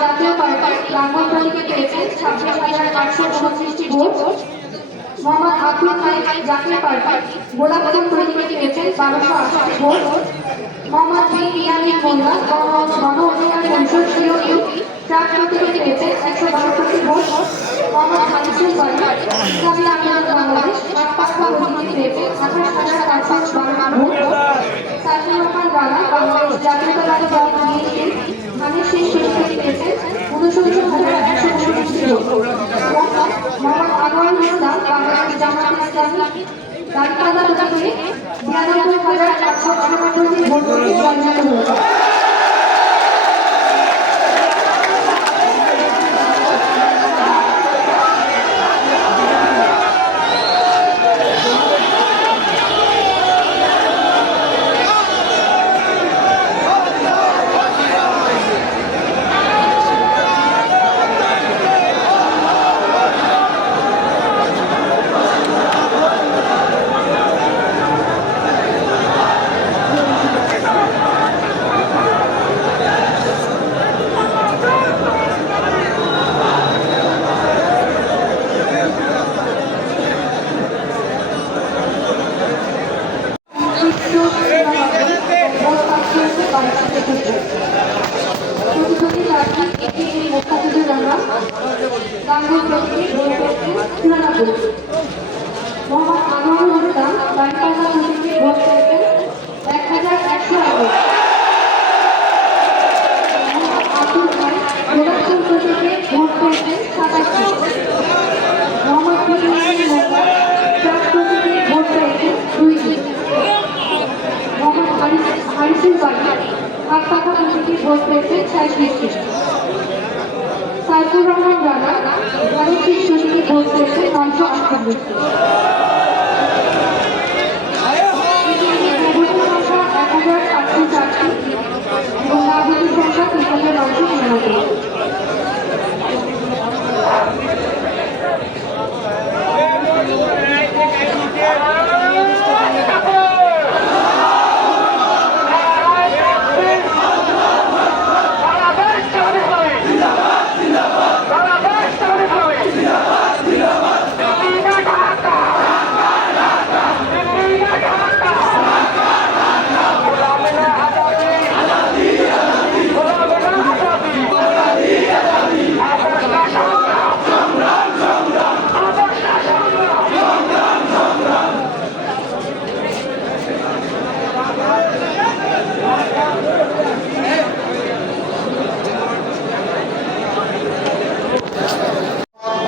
জাতীয় পার্টি লাঙ্গল প্রতীকে পেয়েছেন 26,829টি ভোট। মোহাম্মদ আব্দুল হাই জাতীয় পার্টি গোলাপগঞ্জ প্রতীকে পেয়েছেন 1280টি ভোট। মোহাম্মদ বিয়ানী মোল্লা গণ অধিকার পরিষদ সিওইউ ট্রাক প্রতীকে পেয়েছেন 172টি ভোট। মোহাম্মদ হানিফুল বাড়ি ইসলামী আন্দোলন বাংলাদেশ পাকপাখা প্রতীকে পেয়েছেন 28,512 ভোট। সাইফুর রহমান রানা বাংলাদেশ জাতীয়তাবাদী দল বিএনপি ধানের শেষ প্রতীকে পেয়েছেন 59,129টি ভোট। মোহাম্মদ আনোয়ারুল ইসলাম বাংলাদেশ জামায়াতে ইসলামী দাঁড়িপাল্লা প্রতীকে 92,898টি ভোট পেয়ে মনোনীত হয়েছে। মোহাম্মদ আনোয়ারুল ইসলাম দাঁড়িপাল্লা প্রতীকে ভোট পেয়েছেন 1,111। মোহাম্মদ আব্দুল হাই গোলাপগঞ্জ প্রতীকে ভোট পেয়েছেন 27টি। মোহাম্মদ বিয়ানী মোল্লা ট্রাক প্রতীকে ভোট পেয়েছেন 2টি। মোহাম্মদ হানিফুল বাড়ি পাকপাখা প্রতীকে ভোট পেয়েছেন 37টি। সাইফুর রহমান রানা ধানের শেষ প্রতীকে ভোট পেয়েছেন 998টি। সংখ্যা 1004টি এবং নাগরিক সংখ্যা 3,999।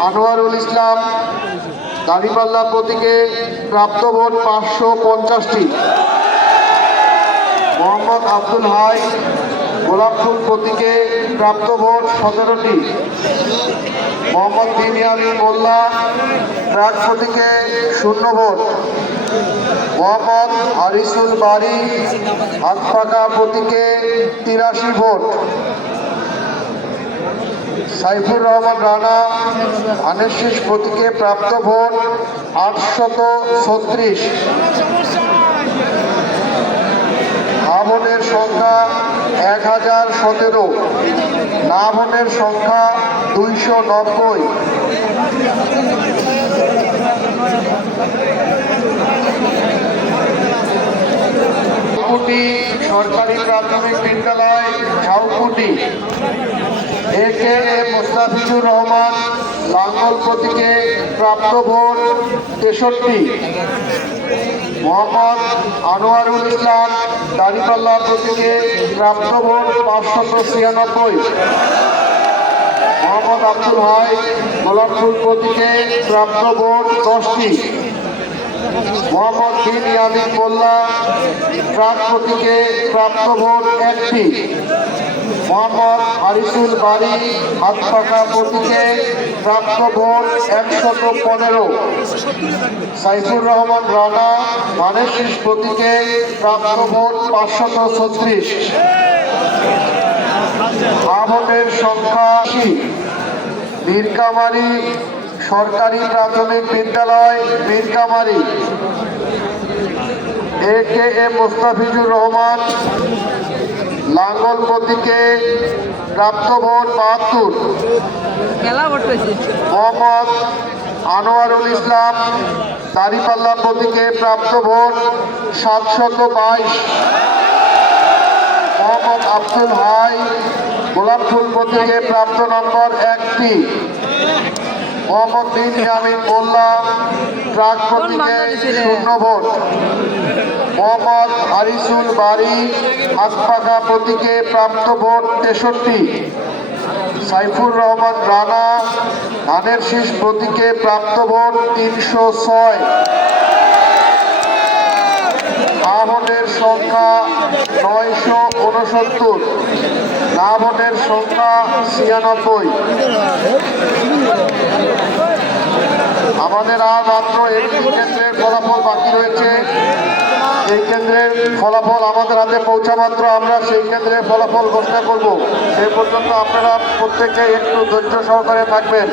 আনোয়ারুল ইসলাম দাঁড়িপাল্লা প্রতীকে প্রাপ্ত ভোট 550টি। মোহাম্মদ আব্দুল হাই গোলাপফুল প্রতীকে প্রাপ্ত ভোট 17টি। মোহাম্মদ বিয়ানী মোল্লা ট্রাক প্রতীকে 0 ভোট। মোহাম্মদ হারিসুল বাড়ি হাতপাকা প্রতীকে 83 ভোট। সাইফুর রহমান রানা ধানের শেষ প্রতীকে প্রাপ্ত ভোট 836। ভোটের সংখ্যা 1017, না ভোটের সংখ্যা 290। সরকারি প্রাথমিক বিদ্যালয় ঝাউকুটি একে মোস্তাফিজুর রহমান লাঙ্গল প্রতীকে প্রাপ্ত ভোট 63। মোহাম্মদ আনোয়ারুল ইসলাম দাঁড়িপাল্লা প্রতীকে প্রাপ্ত ভোট 596। মোহাম্মদ আব্দুল হাই গোলাপফুল প্রতীকে প্রাপ্ত ভোট 10টি। মোহাম্মদ বিন ইয়ামিন মোল্লা ট্রাক প্রতীকে প্রাপ্ত ভোট 1টি। মোহাম্মদ হারিসুল বারী হাত পাখা প্রতীকে প্রাপ্ত ভোট 115। সাইফুর রহমান রানা ধানের শীষ প্রতীকে প্রাপ্ত ভোট 536। ভোটের সংখ্যা মীরকামারী সরকারি প্রাথমিক বিদ্যালয় মীরকামারী AKM মোস্তাফিজুর রহমান লাঙ্গল প্রতীকে প্রাপ্ত ভোট 72। মোহাম্মদ আনোয়ারুল ইসলাম দাঁড়িপাল্লা প্রতীকে প্রাপ্ত ভোট 722। মোহাম্মদ আব্দুল হাই গোলাপফুল প্রতীকে প্রাপ্ত নম্বর 1টি। মোহাম্মদ বিন ইয়ামিন মোল্লা ট্রাক প্রতীকে 0 ভোট। মোহাম্মদ হারিসুল বারী হাত পাখা প্রতীকে প্রাপ্ত ভোট 63। সাইফুর রহমান রানা ধানের শীষ প্রতীকে প্রাপ্ত ভোট 306। ভোটের সংখ্যা 969। না ভোটের সংখ্যা 96। আমাদের আর মাত্র একটি কেন্দ্রের ফলাফল বাকি রয়েছে। এই কেন্দ্রের ফলাফল আমাদের হাতে পৌঁছা মাত্র আমরা সেই কেন্দ্রের ফলাফল ঘোষণা করব। সে পর্যন্ত আপনারা প্রত্যেকে একটু ধৈর্য সহকারে থাকবেন।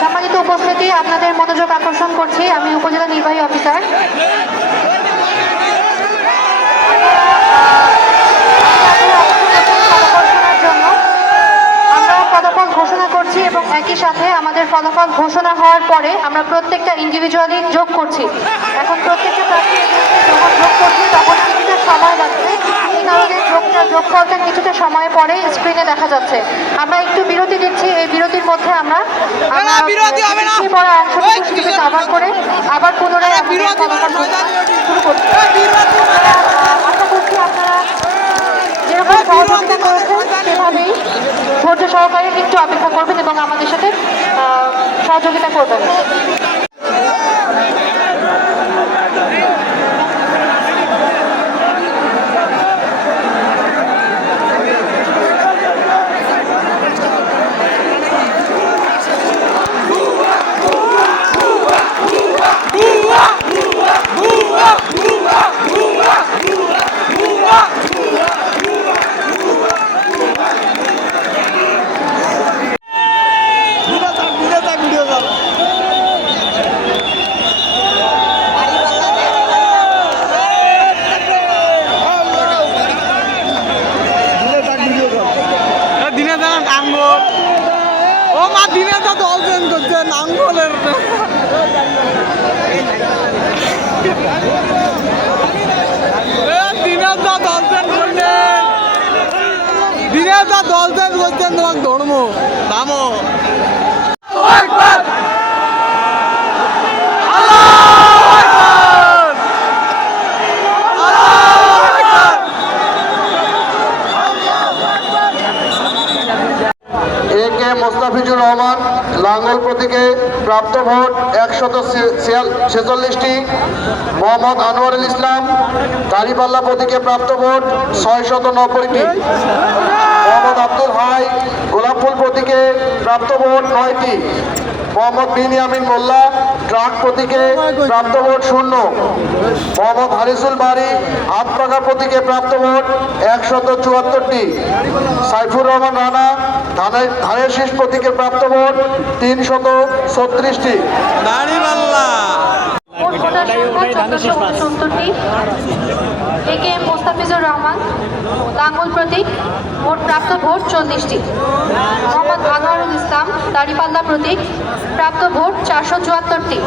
সম্মানিত উপস্থিতি, আপনাদের মনোযোগ আকর্ষণ করছি, আমি উপজেলা নির্বাহী অফিসার। আমরা ফলাফল ঘোষণা করছি এবং একই সাথে আমাদের ফলাফল ঘোষণা হওয়ার পরে আমরা প্রত্যেকটা ইন্ডিভিজুয়ালি যোগ করছি। এখন প্রত্যেকটা প্রার্থী যখন যোগ করছি তখন কিছুটা সময় লাগছে, এই কারণে যোগ করতে কিছুটা সময় পরে স্ক্রিনে দেখা যাচ্ছে। আমরা একটু বিরতি দিচ্ছি, এই বিরতির মধ্যে আমরা পিছিয়ে পড়া অংশটুকু কভার করে আবার পুনরায় আমাদের ফলাফল শুরু করছি। আশা করছি আপনারা যেরকম সহযোগিতা করেছেন সেভাবেই ধৈর্য সহকারে একটু অপেক্ষা করবেন এবং আমাদের সাথে সহযোগিতা করবেন। দলছেন করছেন তোমার ধর্ম নামো মোস্তাফিজুর রহমান লাঙ্গল প্রতীকে প্রাপ্ত ভোট 146টি। মোহাম্মদ আনোয়ারুল ইসলাম দাঁড়িপাল্লা প্রতীকে প্রাপ্ত ভোট 690টি। মোহাম্মদ আব্দুল হাই গোলাপফুল প্রতীকে প্রাপ্ত ভোট 9টি। মোহাম্মদ বিনিয়ামিন মোল্লা ট্রাক প্রতীকে প্রাপ্ত ভোট 0। মোহাম্মদ হারিসুল বাড়ি হাতপাখা প্রতীকে প্রাপ্ত ভোট 174টি। সাইফুর রহমান রানা ধানের শীষ প্রতীকে প্রাপ্ত ভোট 336টি। এ.কে.এম. মোস্তাফিজুর রহমান লাঙ্গল প্রতীক মোট প্রাপ্ত ভোট 40টি। মোহাম্মদ আনোয়ারুল ইসলাম দাঁড়িপাল্লা প্রতীক প্রাপ্ত ভোট 474টি।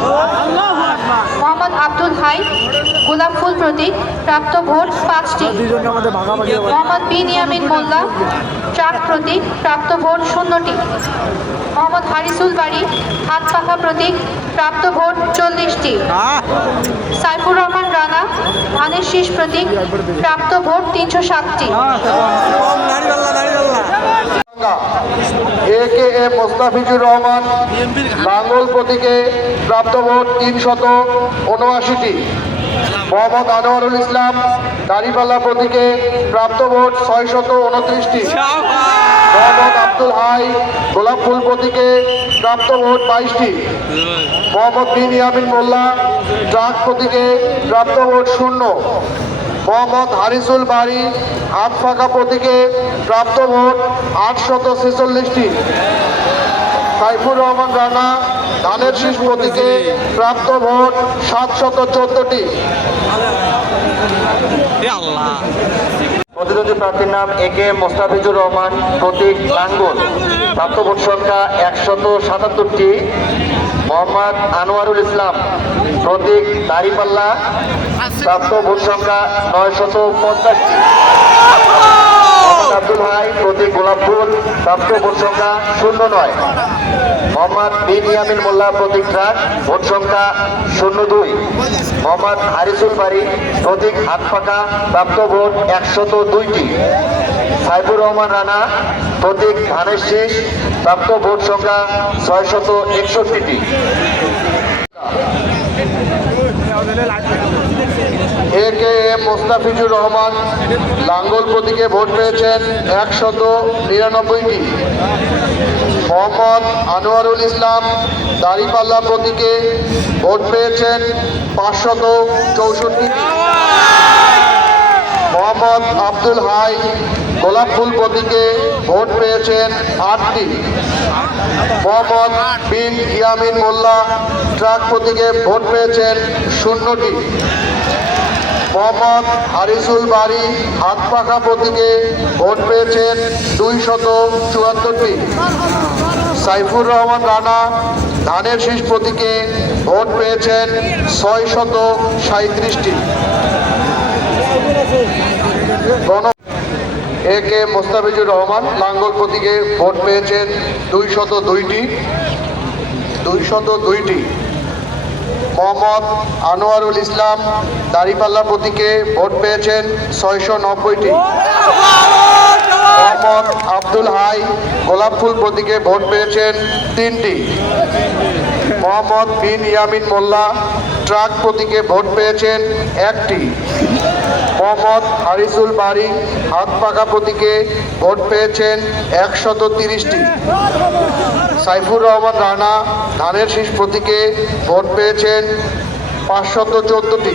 মোহাম্মদ আব্দুল হাই গোলাপফুল প্রতীক প্রাপ্ত ভোট 5টি। মোহাম্মদ বিনিয়ামিন মোল্লা ট্রাক প্রতীক প্রাপ্ত ভোট 0টি। মোহাম্মদ হারিসুল বাড়ি হাতপাখা প্রতীক প্রাপ্ত ভোট 40টি। সাইফুর রহমান রানা ধানের শীষ প্রতীক প্রাপ্ত ভোট 307টি। এ.কে.এম. মোস্তাফিজুর রহমান লাঙ্গল প্রতীকে প্রাপ্ত ভোট 379টি। মোহাম্মদ আনোয়ারুল ইসলাম দাঁড়িপাল্লা প্রতীকে প্রাপ্ত ভোট 629টি। মোহাম্মদ আব্দুল হাই গোলাপফুল প্রতীকে প্রাপ্ত ভোট 22টি। মোহাম্মদ বিন ইয়ামিন মোল্লা ট্রাক প্রতীকে প্রাপ্ত ভোট 0। মোহাম্মদ হারিসুল বাড়ি হাত ফাঁকা প্রতীকে প্রাপ্ত ভোট 846টি। সাইফুর রহমান রানা ধানের শীষ প্রতীকে প্রাপ্ত ভোট 714টি। প্রতিদ্বন্দ্বী প্রার্থীর নাম একে মোস্তাফিজুর রহমান প্রতীক লাঙ্গল প্রাপ্ত ভোট সংখ্যা 177টি। মোহাম্মদ আনোয়ারুল ইসলাম প্রতীক দাঁড়িপাল্লা প্রাপ্ত ভোট সংখ্যা 950টি। মোহাম্মদ আব্দুল হাই প্রতীক গোলাপফুল প্রাপ্ত ভোট সংখ্যা 09। মোহাম্মদ বিন ইয়ামিন মোল্লা প্রতীক ট্রাক ভোট সংখ্যা 02। মোহাম্মদ হারিসুল বাড়ি প্রতীক হাত পাকা প্রাপ্ত ভোট 102টি। সাইফুর রহমান রানা প্রতীক ধানের শীষ প্রাপ্ত ভোট সংখ্যা 661টি। এ কে এম মোস্তাফিজুর রহমান লাঙ্গল প্রতীকে ভোট পেয়েছেন 199টি। মোহাম্মদ আনোয়ারুল ইসলাম দাঁড়িপাল্লা প্রতীকে ভোট পেয়েছেন 564টি। মোহাম্মদ আব্দুল হাই গোলাপফুল প্রতীকে ভোট পেয়েছেন 8টি। মোহাম্মদ বিন ইয়ামিন মোল্লা ট্রাক প্রতীকে ভোট পেয়েছেন 0টি। মোহাম্মদ হারিসুল বাড়ি হাত পাখা প্রতীকে ভোট পেয়েছেন 274টি। সাইফুর রহমান রানা ধানের শীষ প্রতীকে ভোট পেয়েছেন 637টি। এ কে মোস্তাফিজুর রহমান লাঙ্গল প্রতীকে ভোট পেয়েছেন 202টি। মোহাম্মদ আনোয়ারুল ইসলাম দাঁড়িপাল্লা প্রতীকে ভোট পেয়েছেন 690টি। মোহাম্মদ আব্দুল হাই গোলাপফুল প্রতীকে ভোট পেয়েছেন 3টি। মোহাম্মদ বিন ইয়ামিন মোল্লা ট্রাক প্রতীকে ভোট পেয়েছেন 1টি। মোহাম্মদ হারিসুল বাড়ি হাত পাকা প্রতীকে ভোট পেয়েছেন 130টি। সাইফুর রহমান রানা ধানের শীষ প্রতীকে ভোট পেয়েছেন 514টি।